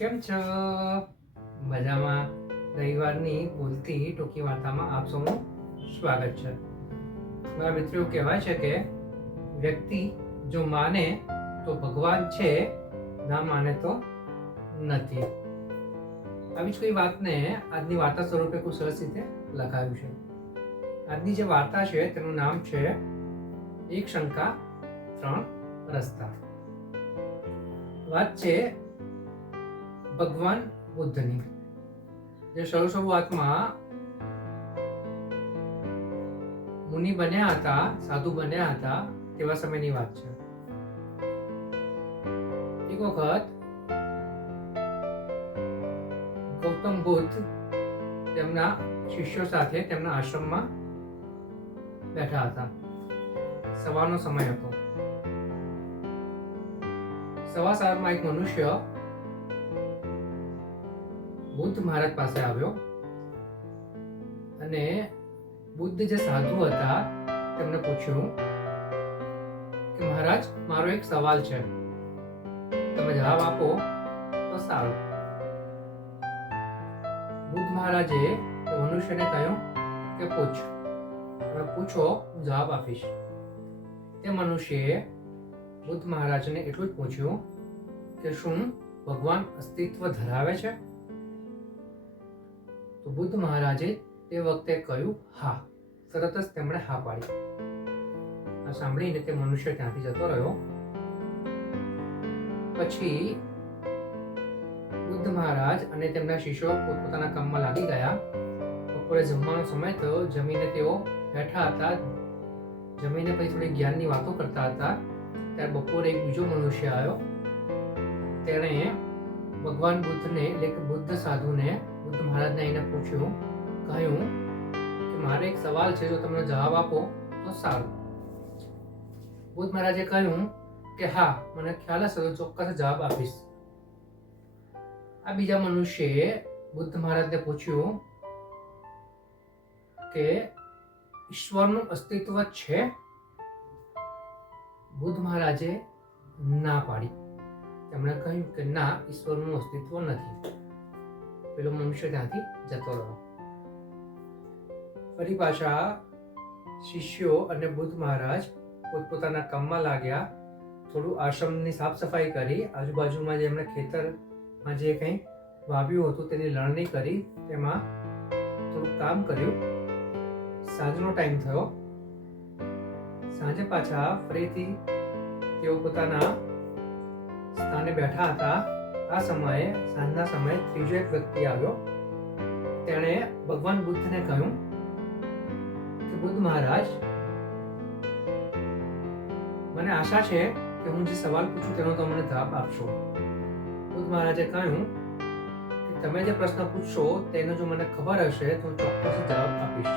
કેમ છો? મજામાં. રવિવારની બોલતી ટૂંકી વાર્તામાં આપ સૌનું સ્વાગત છે. મારા મિત્રો કહેવાય છે કે, વ્યક્તિ જો માને તો ભગવાન છે, ના માને તો નથી. આવી જ કોઈ વાતને આજની વાર્તા સ્વરૂપે ખૂબ સરસ રીતે લખાયું છે. આજની જે વાર્તા છે તેનું નામ છે એક શંકા ત્રણ રસ્તા. વાત છે ભગવાન બુદ્ધની. જે શરૂ મુનિ બન્યા હતા, સાધુ બન્યા હતા, તેવા સમયની વાત છે. એક વખત ગૌતમ બુદ્ધ તેમના શિષ્યો સાથે તેમના આશ્રમમાં બેઠા હતા. સવારનો સમય હતો. સવા સારમાં એક મનુષ્ય બુદ્ધ મહારાજ પાસે આવ્યો અને બુદ્ધ જે સાધુ હતા, તેમને પૂછ્યું કે મહારાજ, મારો એક સવાલ છે. તમે જવાબ આપો તો સારું. બુદ્ધ મહારાજે મનુષ્યને કહ્યું કે પૂછ. તમે પૂછો, હું જવાબ આપીશ. તે મનુષ્યએ બુદ્ધ મહારાજને એટલું જ પૂછ્યું કે શું ભગવાન અસ્તિત્વ ધરાવે છે? તો બુદ્ધ મહારાજે તે વખતે કહ્યું, હા. તરત જ તેમણે હા પાડી. આ સાંભળીને તે મનુષ્ય ત્યાંથી જતો રહ્યો. પછી બુદ્ધ મહારાજ અને તેમના શિષ્યો પોતપોતાના કામમાં લાગી ગયા. બપોરે જમવાનો સમય થયો. જમીને તેઓ બેઠા હતા. જમીને પછી થોડી જ્ઞાનની વાતો કરતા હતા. ત્યારે બપોરે એક બીજો મનુષ્ય આવ્યો. તેણે ભગવાન બુદ્ધને એટલે કે બુદ્ધ સાધુને બુદ્ધ મહારાજને એને પૂછ્યું, કહ્યું કે મારે એક સવાલ છે, જો તમને જવાબ આપો, તો સારું. બુદ્ધ મહારાજે કહ્યું કે હા, મને ખ્યાલ હશે, તો ચોક્કસ જવાબ આપીશ. આ બીજા મનુષ્યએ બુદ્ધ મહારાજને પૂછ્યું કે ઈશ્વરનું અસ્તિત્વ છે? બુદ્ધ મહારાજે ના પાડી. તેમણે કહ્યું કે ના, ઈશ્વરનું અસ્તિત્વ નથી. પેલો મનુષ્ય ત્યાંથી જતો રહ્યો. ફરી પાછા શિષ્યો અને બુદ્ધ મહારાજ પોતપોતાના કામમાં લાગ્યા. થોડું આશ્રમની સાફ સફાઈ કરી. આજુબાજુમાં જે એમણે ખેતરમાં જે કંઈ વાવ્યું હતું તેની લણણી કરી. તેમાં થોડું કામ કર્યું. સાંજનો ટાઈમ થયો. સાંજે પાછા ફરીથી તેઓ પોતાના સ્થાને બેઠા હતા. આ સમયે, સાંજના સમયે ત્રીજો એક વ્યક્તિ આવ્યો. તેણે ભગવાન બુદ્ધને કહ્યું કે, બુદ્ધ મહારાજ, મને આશા છે કે હું જે સવાલ પૂછું તેનો તમે જવાબ આપશો. બુદ્ધ મહારાજે કહ્યું કે, તમે જે પ્રશ્ન પૂછશો તેનો જો મને ખબર હશે તો હું ચોક્કસ જવાબ આપીશ.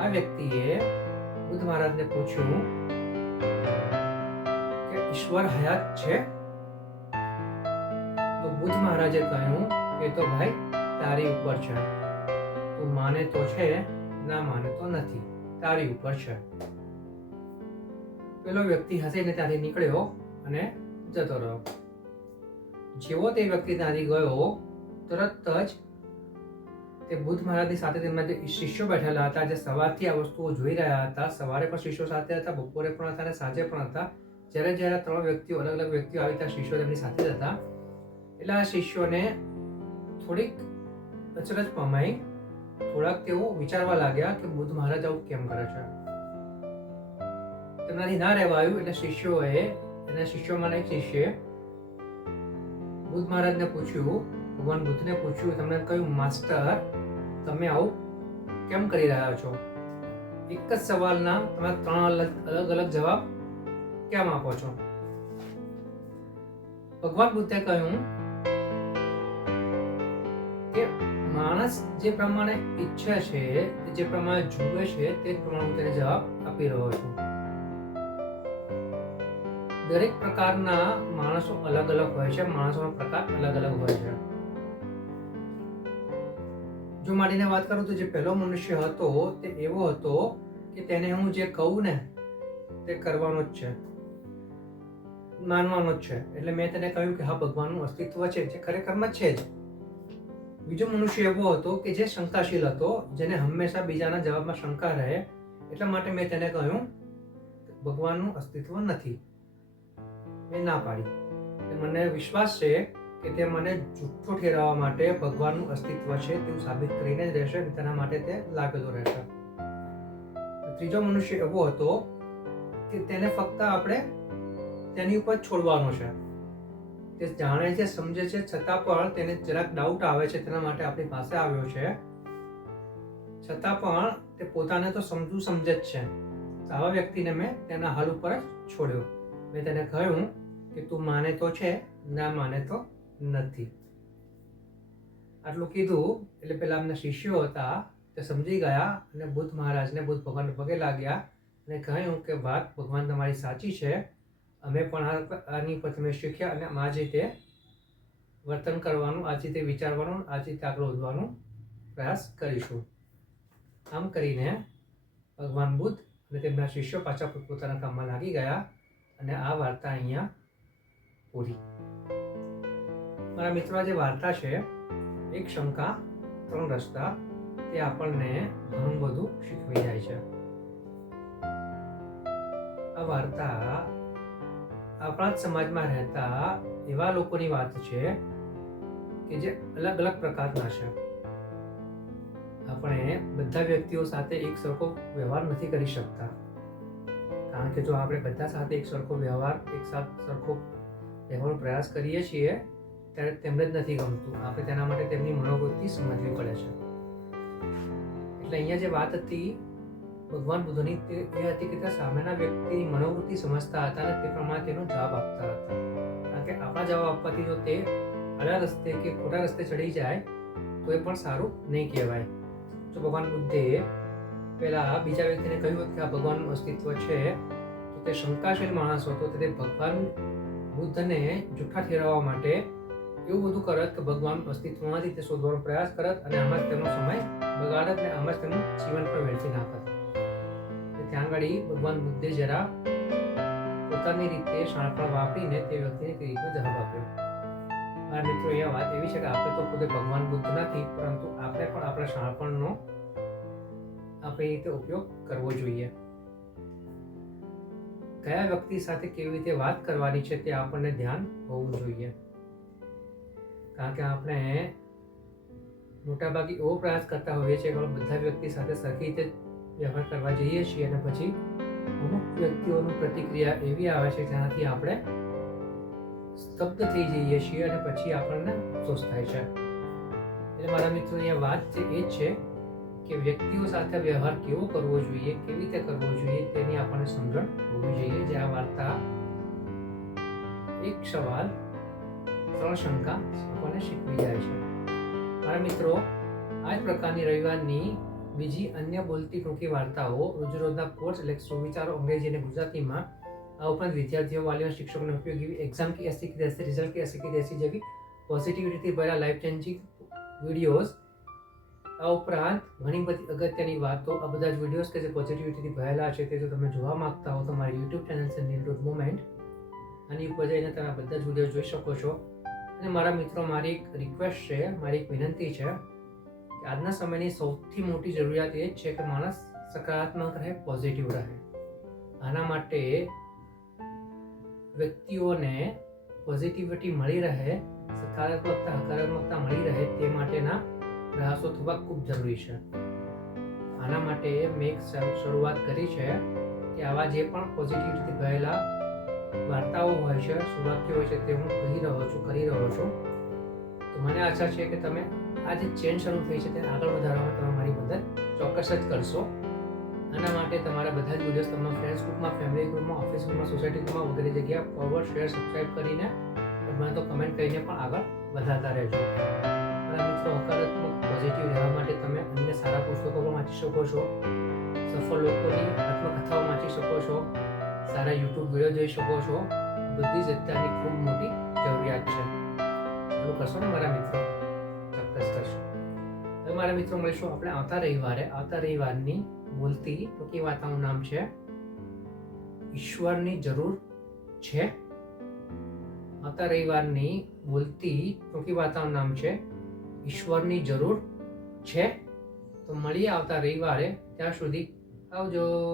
આ વ્યક્તિએ બુદ્ધ મહારાજને પૂછ્યું કે, ઈશ્વર હયાત છે? તો બુદ્ધ મહારાજે કહ્યું કે તો ભાઈ, તારી ઉપર છે. તું માને તો છે, ના માને તો નથી. તારી ઉપર છે. પેલો વ્યક્તિ હસીને ત્યાંથી નીકળ્યો અને જતો રહ્યો. જેવો તે વ્યક્તિ ત્યાંથી ગયો, તરત જ તે બુદ્ધ મહારાજની સાથે તેમના જે શિષ્યો બેઠેલા હતા, જે સવારથી આ વસ્તુઓ જોઈ રહ્યા હતા, સવારે પણ શિષ્યો સાથે હતા, બપોરે પણ હતા અને સાંજે પણ હતા. જ્યારે જ્યારે ત્રણ વ્યક્તિઓ, અલગ અલગ વ્યક્તિઓ આવી ત્યાં શિષ્યો તેમની સાથે જ હતા એટલે આ શિષ્યોને થોડીક અચરજ પમાઈ, થોડાક તેઓ વિચારવા લાગ્યા કે બુદ્ધ મહારાજ આવું કેમ કરે છે? તેમનાથી ના રહેવાયું એટલે શિષ્યોએ, એના શિષ્યોમાંના એક શિષ્યએ બુદ્ધ મહારાજને પૂછ્યું, ભગવાન બુદ્ધને પૂછ્યું, તમને કહ્યું માસ્ટર, તમે આવું કેમ કરી રહ્યા છો? એક જ સવાલના તમે ત્રણ અલગ અલગ અલગ જવાબ કેમ આપો છો? ભગવાન બુદ્ધે કહ્યું કે માણસ જે પ્રમાણે ઈચ્છે છે, જે પ્રમાણે જુએ છે, તે પ્રમાણે તેને જવાબ આપી રહ્યો છું. દરેક પ્રકારના માણસો અલગ અલગ હોય છે, માણસોનો પ્રકાર અલગ અલગ હોય છે. જો મારીને વાત કરું તો જે પહેલો મનુષ્ય હતો, તે એવો હતો કે તેને હું જે કહું ને, તે કરવાનો જ છે. માનવાનો જ છે. એટલે મેં તેને કહ્યું કે હા, ભગવાનનું અસ્તિત્વ છે, જે ખરેખરમાં છે જ. બીજો મનુષ્ય એવો હતો કે જે શંકાશીલ હતો, જેને હંમેશા બીજાના જવાબમાં શંકા રહે, એટલા માટે મેં તેને કહ્યું, ભગવાનનું અસ્તિત્વ નથી. મેં ના પાડી. મને વિશ્વાસ છે કે તે મને જુઠ્ઠો ઠેરવવા માટે ભગવાનનું અસ્તિત્વ છે તેવું સાબિત કરીને જ રહેશે તેના માટે તે લાગેલો રહેશે. ત્રીજો મનુષ્ય એવો હતો કે તેને ફક્ત આપણે તેની ઉપર છોડવાનો છે. તે જાણે છે, સમજે છે, છતાં પણ તેને જરાક ડાઉટ આવે છે તેના માટે આપણી પાસે આવ્યો છે. છતાં પણ તે પોતાને તો સમજુ સમજે જ છે. આવા વ્યક્તિને મેં તેના હાલ ઉપર જ છોડ્યો. મેં તેને કહ્યું કે તું માને તો છે, ના માને તો નથી. આટલું કીધું એટલે પેલા અમને શિષ્યો હતા, તે સમજી ગયા અને બુદ્ધ મહારાજને બુદ્ધ ભગવાન પગે લાગ્યા અને કહ્યું કે વાત ભગવાન તમારી સાચી છે અમે પણ આની પર તમે શીખ્યા અને આ જ રીતે વર્તન કરવાનું આ રીતે વિચારવાનું આ રીતે આગળ વધવાનું પ્રયાસ કરીશું. આમ કરીને ભગવાન બુદ્ધ અને તેમના શિષ્યો પાછા પોતાના કામમાં લાગી ગયા અને આ વાર્તા અહીંયા પૂરી. મારા મિત્રો જે વાર્તા છે, એક શંકા, ત્રણ રસ્તા, તે આપણને ઘણું બધું શીખવી જાય છે. આ વાર્તા આપણા જ સમાજમાં રહેતા એવા લોકોની વાત છે કે જે અલગ અલગ પ્રકારના છે. આપણે બધા વ્યક્તિઓ સાથે એક સરખો વ્યવહાર નથી કરી શકતા. કારણ કે જો આપણે બધા સાથે એક સરખો વ્યવહાર, એક સાથ, સરખો રહેવાનો પ્રયાસ કરીએ છીએ, ત્યારે તેમને જ નથી ગમતું. આપણે તેના માટે તેમની મનોવૃત્તિ સમજવી પડે છે. એટલે અહીંયા જે વાત હતી ભગવાન બુદ્ધની તે હતી કે તે સામેના વ્યક્તિની મનોવૃત્તિ સમજતા હતા અને તે પ્રમાણે તેનો જવાબ આપતા હતા. કારણ કે આપણા જવાબ આપવાથી જો તે આડા રસ્તે કે ખોટા રસ્તે ચડી જાય, તો એ પણ સારું નહીં કહેવાય. જો ભગવાન બુદ્ધે પહેલા બીજા વ્યક્તિને કહ્યું હતું કે આ ભગવાનનું અસ્તિત્વ છે, તો તે શંકાશીલ માણસ હતો, તો તે ભગવાન બુદ્ધને જૂઠા ઠેરવવા માટે એવું બધું કરત કે ભગવાન અસ્તિત્વમાંથી તે શોધવાનો પ્રયાસ કરત અને આમાં જ તેમનો સમય બગાડત અને આમાં જ તેમનું જીવન પણ વેડફી નાખત. ત્યાં આગળ ભગવાન બુદ્ધે જરા પોતાની રીતે શાણપણ વાપરીને તે વ્યક્તિને તે રીતનો જવાબ આપ્યો. મારા મિત્રો અહીંયા વાત એવી છે કે આપણે તો પોતે ભગવાન બુદ્ધ નથી, પરંતુ આપણે પણ આપણા શાણપણનો આપણી રીતે ઉપયોગ કરવો જોઈએ. કયા વ્યક્તિ સાથે કેવી રીતે વાત કરવાની છે તે આપણને ધ્યાન હોવું જોઈએ. કારણ કે આપણે મોટાભાગે એવો પ્રયાસ કરતા હોઈએ છીએ કે બધા વ્યક્તિ સાથે સરખી રીતે વ્યવહાર કરવા જઈએ છીએ અને પછી અમુક વ્યક્તિઓની પ્રતિક્રિયા એવી આવે છે જેનાથી આપણે સ્તબ્ધ થઈ જઈએ છીએ અને પછી આપણને અફસોસ થાય છે. એટલે મારા મિત્રોની વાત છે એ જ છે કે વ્યક્તિઓ સાથે વ્યવહાર કેવો કરવો જોઈએ, કેવી રીતે કરવો જોઈએ તેની આપણને સમજણ હોવી જોઈએ. જે આ વાર્તા એક સવાલ, ત્રણ શંકા આપણને શીખવી જાય છે. મારા મિત્રો, આ જ પ્રકારની રવિવારની બીજી અન્ય બોલતી ટૂંકી વાર્તાઓ રોજરોજના કોર્સ એટલે સુવિચારો અંગ્રેજી અને ગુજરાતીમાં. આ ઉપરાંત વિદ્યાર્થીઓ, વાલીઓ, શિક્ષકોને ઉપયોગી એક્ઝામ કે એસી કી દેશે રિઝલ્ટ કે એસી કી જેવી પોઝિટિવિટીથી ભરેલા લાઈફ ચેન્જિંગ વિડીયોઝ આ ઉપરાંત ઘણી બધી અગત્યની વાતો, આ બધા જ વિડીયોઝ કે જે પોઝિટિવિટીથી ભરેલા છે તે જો તમે જોવા માંગતા હો તો મારી યુટ્યુબ ચેનલ છે મુમેન્ટ. આની ઉપર જઈને તમે બધા જ વીડિયો જોઈ શકો છો. અને મારા મિત્રો, મારી એક રિક્વેસ્ટ છે, મારી એક વિનંતી છે. આજના સમયની સૌથી મોટી જરૂરિયાત એ છે કે માણસ સકારાત્મક રહે પોઝિટિવ રહે. આના માટે વ્યક્તિઓને પોઝિટિવિટી મળી રહે, સકારાત્મકતા, હકારાત્મકતા મળી રહે તે માટેના પ્રયાસો થવા ખૂબ જરૂરી છે. આના માટે મેં એક શરૂઆત કરી છે કે આવા જે પણ પોઝિટિવિટી ગયેલા વાર્તાઓ હોય છે સુવાક્યો હોય છે તે હું કહી રહ્યો છું, કરી રહ્યો છું. તો મને આશા છે કે તમે આ જે ચેન શરૂ થઈ છે, તેને આગળ વધારવામાં તમે મારી મદદ ચોક્કસ જ કરશો. આના માટે તમારા બધા જ વિડીયોઝ તમારા ફ્રેન્ડ્સ ગ્રુપમાં ફેમિલી ગ્રુપમાં ઓફિસ ગ્રુપમાં સોસાયટી ગ્રુપમાં વગેરે જગ્યા ફોરવર્ડ શેર સબસ્ક્રાઈબ કરીને મને તો કમેન્ટ કરીને પણ આગળ વધારતા રહેજો. મારા મિત્રો, હકારાત્મક પોઝિટિવ રહેવા માટે તમે અન્ય સારા પુસ્તકો પણ વાંચી શકો છો. સફળ લોકોની આત્મકથાઓ વાંચી શકો છો. સારા યુટ્યુબ વીડિયો જોઈ શકો છો. બધી જ અત્યારની ખૂબ મોટી જરૂરિયાત છે. એટલું કરશો ને મારા મિત્રો? ચોક્કસ કરશું. હવે મારા મિત્રો મળીશું આપણે આવતા રવિવારે. આવતા રવિવારની બોલતી ટૂંકી વાર્તાનું નામ છે, ઈશ્વરની જરૂર છે. આવતા રવિવારની બોલતી ટૂંકી વાર્તાનું નામ છે, ઈશ્વરની જરૂર છે. તો મળીએ આવતા રવિવારે. ત્યાં સુધી આવજો.